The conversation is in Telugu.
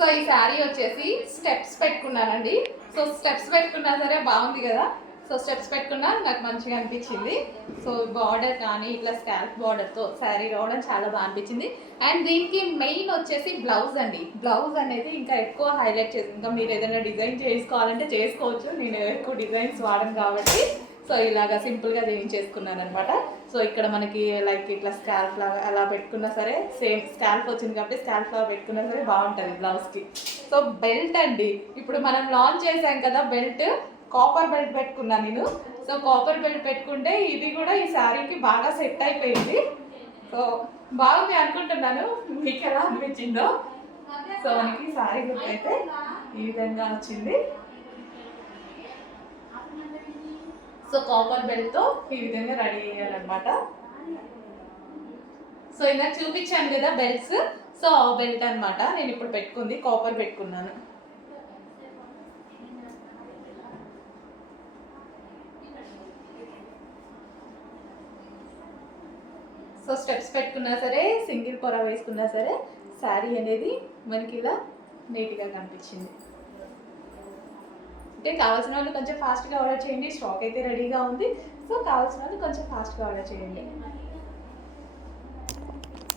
సో ఈ శారీ వచ్చేసి స్టెప్స్ పెట్టుకున్నానండి. సో స్టెప్స్ పెట్టుకున్నా సరే బాగుంది కదా. సో స్టెప్స్ పెట్టుకున్నా నాకు మంచిగా అనిపించింది. సో బార్డర్ కానీ ఇట్లా స్కాల్ప్ బార్డర్తో శారీ రావడం చాలా బాగా అనిపించింది. అండ్ దీనికి మెయిన్ వచ్చేసి బ్లౌజ్ అండి. బ్లౌజ్ అనేది ఇంకా ఎక్కువ హైలైట్ చేసింది. ఇంకా మీరు ఏదైనా డిజైన్ చేసుకోవాలంటే చేసుకోవచ్చు. నేను ఎక్కువ డిజైన్స్ వాడను కాబట్టి సో ఇలాగా సింపుల్గా చేయించేసుకున్నాను అనమాట. సో ఇక్కడ మనకి లైక్ ఇట్లా స్కాల్ఫ్ లాగా అలా పెట్టుకున్నా సరే సేమ్ స్కాల్ఫ్ వచ్చింది కాబట్టి స్కాల్ఫ్ లాగా పెట్టుకున్నా సరే బాగుంటుంది బ్లౌజ్కి. సో బెల్ట్ అండి, ఇప్పుడు మనం లాంచ్ చేసాం కదా బెల్ట్, కాపర్ బెల్ట్ పెట్టుకున్నాను నేను. సో కాపర్ బెల్ట్ పెట్టుకుంటే ఇది కూడా ఈ శారీకి బాగా సెట్ అయిపోయింది. సో బాగుంది అనుకుంటున్నాను, మీకు ఎలా అనిపించిందో. సో మనకి శారీ లుక్ అయితే ఈ విధంగా వచ్చింది. సో కాపర్ బెల్ట్తో ఈ విధంగా రెడీ చేయాలన్నమాట. సో ఇందాక చూపించాను కదా బెల్ట్స్, సో ఆ బెల్ట్ అనమాట నేను ఇప్పుడు పెట్టుకుంది, కాపర్ పెట్టుకున్నాను. సో స్టెప్స్ పెట్టుకున్నా సరే సింగిల్ పొర వేసుకున్నా సరే శారీ అనేది మనకి ఇలా నీట్గా కనిపించింది. అంటే కావాల్సిన వాళ్ళు కొంచెం ఫాస్ట్గా ఆర్డర్ చేయండి, స్టాక్ అయితే రెడీగా ఉంది. సో కావాల్సిన వాళ్ళు కొంచెం ఫాస్ట్గా ఆర్డర్ చేయండి.